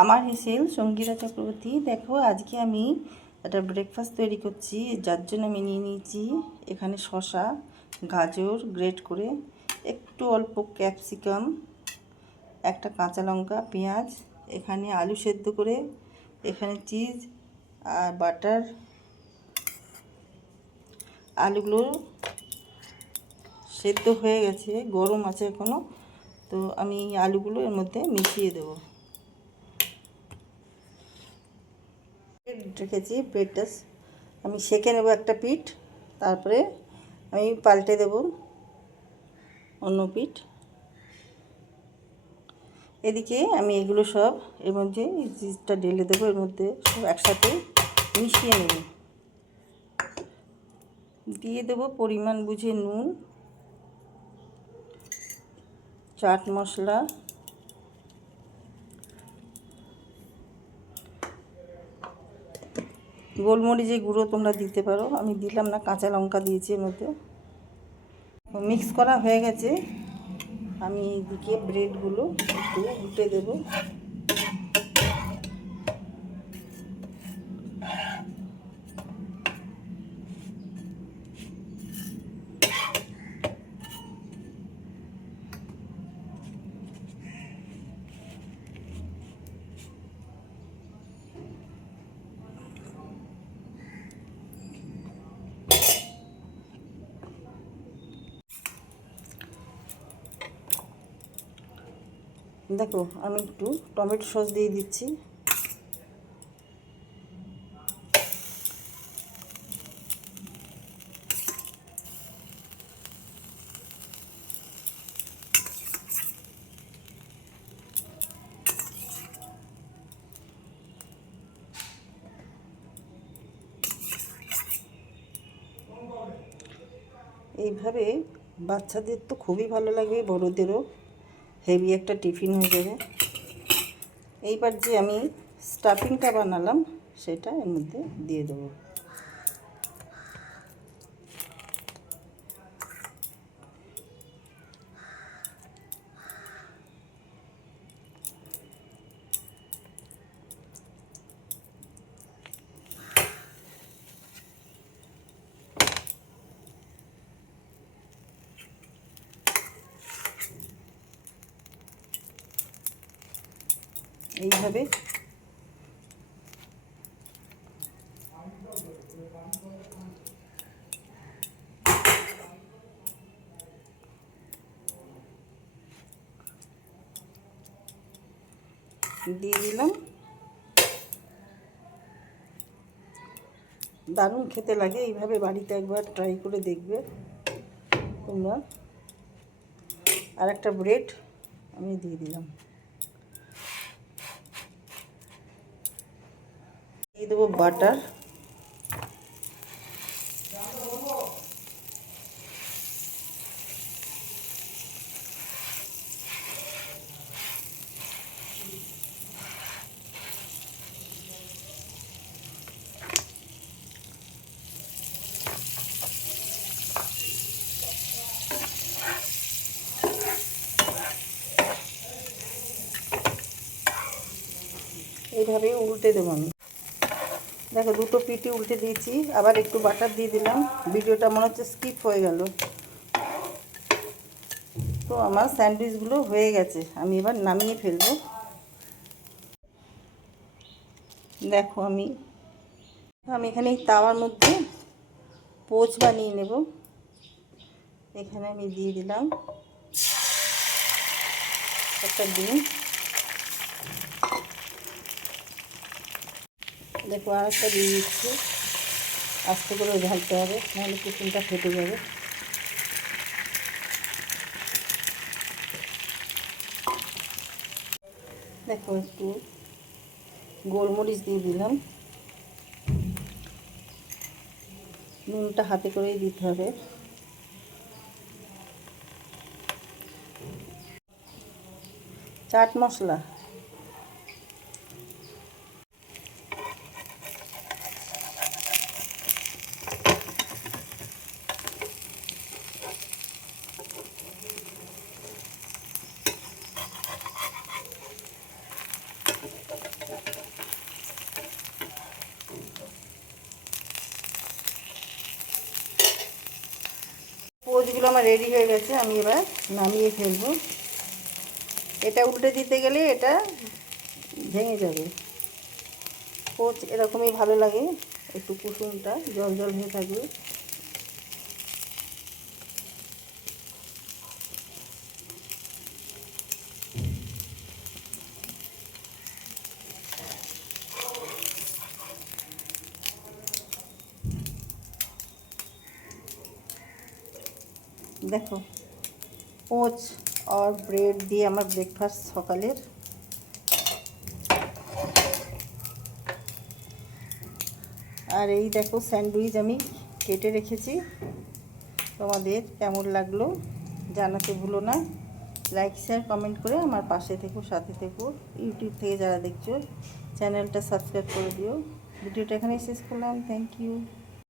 আমার হেসেল সঙ্গীতা চক্রবর্তী। দেখো আজকে আমি একটা ব্রেকফাস্ট তৈরি করছি, যার জন্য আমি নিয়ে নিয়েছি এখানে শসা, গাজর গ্রেট করে, একটু অল্প ক্যাপসিকাম, একটা কাঁচা লঙ্কা, পেঁয়াজ, এখানে আলু সেদ্ধ করে, এখানে চিজ আর বাটার। আলুগুলো সেদ্ধ হয়ে গেছে, গরম আছে এখনও, তো আমি আলুগুলো এর মধ্যে মিশিয়ে দেবো। রেখেছি ব্রেডটা আমি সেঁকে নেব একটা পিঠ, তারপরে আমি পাল্টে দেব অন্য পিঠ। এদিকে আমি এগুলো সব এর মধ্যে চিজটা ঢেলে দেবো, এর মধ্যে সব একসাথে মিশিয়ে নেব। দিয়ে দেব পরিমাণ বুঝে নুন, চাট মশলা, গোলমরিচের গুঁড়ো তোমরা দিতে পারো, আমি দিলাম না, কাঁচা লঙ্কা দিয়েছি এর মধ্যে। মিক্স করা হয়ে গেছে, আমি এইদিকে ব্রেডগুলো একটু উল্টে দেবো। দেখো আমি একটু টমেটো সস দিয়ে দিচ্ছি। এইভাবে বাচ্চাদের তো খুবই ভালো লাগবে, বড়োদেরও হেভি একটা টিফিন হয়ে যাবে। এইবার যে আমি স্টাফিংটা বানালাম সেটা এর মধ্যে দিয়ে দেবো। এইভাবে দিয়ে দিলাম। দারুণ খেতে লাগে, এইভাবে বাড়িতে একবার ট্রাই করে দেখবে তোমরা। আর একটা ব্রেড আমি দিয়ে দিলাম, দিয়ে দেবো বাটার। এইভাবে উল্টে দেবো আমি। দেখো দুটো পিঠি উল্টে দিয়েছি, আবার একটু বাটার দিয়ে দিলাম। ভিডিওটা মনে হচ্ছে স্কিপ হয়ে গেল। তো আমার স্যান্ডউইচগুলো হয়ে গেছে, আমি এবার নামিয়ে ফেলবো। দেখো আমি এখানে এই তাওয়ার মধ্যে পোচ বানিয়ে নেব। এখানে আমি দিয়ে দিলাম একটা ডিম। দেখো আর একটা দিয়ে দিচ্ছি, আস্তে করে ঢালতে হবে, নাহলে টিফিনটা ফেটে যাবে। দেখো একটু গোলমরিচ দিয়ে দিলাম, নুনটা হাতে করেই দিতে হবে। চাট মশলা, পোচগুলো আমার রেডি হয়ে গেছে, আমি এবার নামিয়ে ফেলবো। এটা উল্টে দিতে গেলে এটা ভেঙে যাবে। পোচ এরকমই ভালো লাগে, একটু কুসুমটা জল জল হয়ে থাকবে। দেখো পোচ আর ব্রেড দিয়ে আমার ব্রেকফাস্ট সকালের। আর এই দেখো স্যান্ডউইচ আমি কেটে রেখেছি। তোমাদের কেমন লাগলো জানাতে ভুলো না। লাইক শেয়ার কমেন্ট করে আমার পাশে থেকো, সাথে থেকো। ইউটিউব থেকে যারা দেখছো চ্যানেলটা সাবস্ক্রাইব করে দিও। ভিডিওটা এখানেই শেষ করলাম। Thank you.